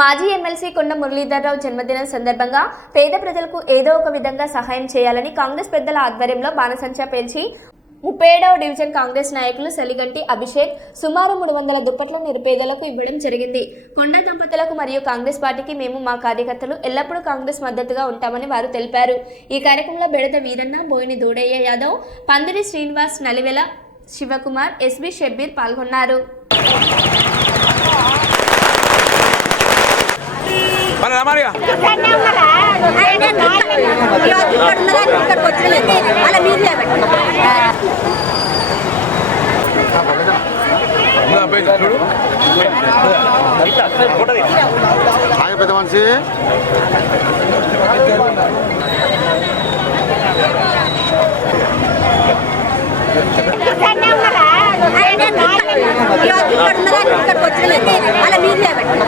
మాజీ ఎమ్మెల్సీ కొండ మురళీధర్రావు జన్మదినం సందర్భంగా పేద ప్రజలకు ఏదో ఒక విధంగా సహాయం చేయాలని కాంగ్రెస్ పెద్దల ఆధ్వర్యంలో బాణసంచా పేల్చి ముప్పై ఏడవ డివిజన్ కాంగ్రెస్ నాయకులు సలిగంటి అభిషేక్ సుమారు మూడు వందల దుప్పట్లను నిరుపేదలకు ఇవ్వడం జరిగింది. కొండ దంపతులకు మరియు కాంగ్రెస్ పార్టీకి మేము మా కార్యకర్తలు ఎల్లప్పుడూ కాంగ్రెస్ మద్దతుగా ఉంటామని వారు తెలిపారు. ఈ కార్యక్రమంలో బెడద వీరన్న బోయిని దూడయ్య యాదవ్ పందిరి శ్రీనివాస్ నలివెల శివకుమార్ ఎస్బి షబ్బీర్ పాల్గొన్నారు. అలా మీరు? పెద్ద మనిషి. అలా మీరు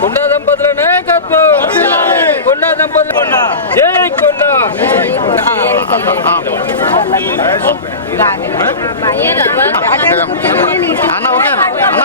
కొండ దంపతుల నాయకత్వం. కొండ దంపతుల జై కొండ. అన్న ఓకే అన్న.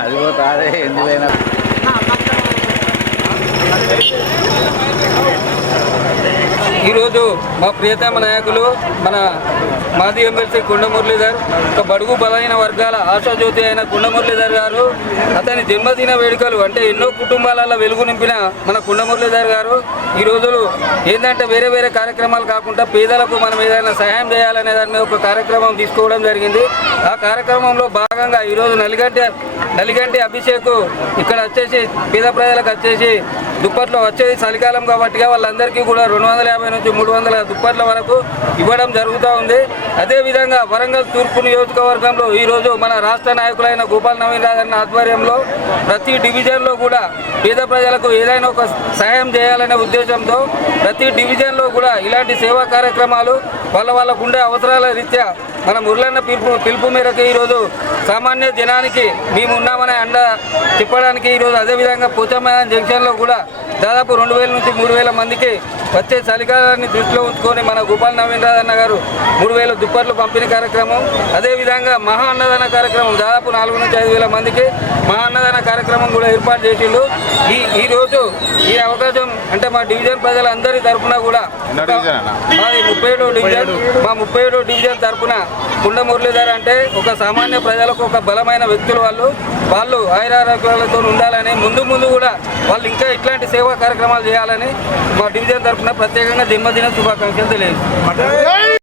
అది పోతాదే ఎందుకైనా ఈరోజు మా ప్రియతమ నాయకులు మన మాజీ ఎమ్మెల్సీ కుండ మురళీధర్ ఒక బడుగు బలైన వర్గాల ఆశాజ్యోతి అయిన కుండ మురళీధర్ గారు అతని జన్మదిన వేడుకలు అంటే ఎన్నో కుటుంబాలలో వెలుగు నింపిన మన కుండ మురళీధర్ గారు ఈ రోజులు ఏంటంటే వేరే వేరే కార్యక్రమాలు కాకుండా పేదలకు మనం ఏదైనా సహాయం చేయాలనే దాని మీద ఒక కార్యక్రమం తీసుకోవడం జరిగింది. ఆ కార్యక్రమంలో భాగంగా ఈరోజు నలిగంటి నలిగంటి అభిషేక్. ఇక్కడ వచ్చేసి పేద ప్రజలకు వచ్చేసి దుప్పట్లో వచ్చేది చలికాలం కాబట్టి వాళ్ళందరికీ కూడా రెండు వందల యాభై నుంచి మూడు వందల దుప్పట్ల వరకు ఇవ్వడం జరుగుతూ ఉంది. అదేవిధంగా వరంగల్ తూర్పు నియోజకవర్గంలో ఈరోజు మన రాష్ట్ర నాయకులైన గోపాల్ నవీన్ రాజన్న ఆధ్వర్యంలో ప్రతి డివిజన్లో కూడా పేద ప్రజలకు ఏదైనా ఒక సహాయం చేయాలనే ఉద్దేశంతో ప్రతి డివిజన్లో కూడా ఇలాంటి సేవా కార్యక్రమాలు వాళ్ళ వాళ్ళకు ఉండే అవసరాల రీత్యా మన మురళన్న పిలుపు పిలుపు మేరకు ఈరోజు సామాన్య జనానికి మేము ఉన్నామనే అండ చెప్పడానికి ఈరోజు అదేవిధంగా పోచమ్మ జంక్షన్లో కూడా దాదాపు రెండు వేల నుంచి మూడు వేల మందికి వచ్చే చలికాలాన్ని దృష్టిలో ఉంచుకొని మన గోపాల్ నవీన్ రాజన్న గారు మూడు వేల దుప్పట్లు పంపిణీ కార్యక్రమం అదేవిధంగా మహా అన్నదాన కార్యక్రమం దాదాపు నాలుగు నుంచి ఐదు వేల మందికి మహా అన్నదాన కార్యక్రమం కూడా ఏర్పాటు చేసిండు ఈ ఈ రోజు ఈ అవకాశం అంటే మా డివిజన్ ప్రజలందరి తరఫున కూడా అన్న? మాది ముప్పై ఏడో డివిజన్ మా ముప్పై ఏడో డివిజన్ తరపున కుండ మురళీధర్ అంటే ఒక సామాన్య ప్రజలకు ఒక బలమైన వ్యక్తులు వాళ్ళు. వాళ్ళు ఆయురారోగ్యాలతో ఉండాలని ముందు ముందు కూడా వాళ్ళు ఇంకా ఇట్లాంటి సేవా కార్యక్రమాలు చేయాలని మా డివిజన్ తరఫున ప్రత్యేకంగా జన్మదిన శుభాకాంక్షలు తెలియదు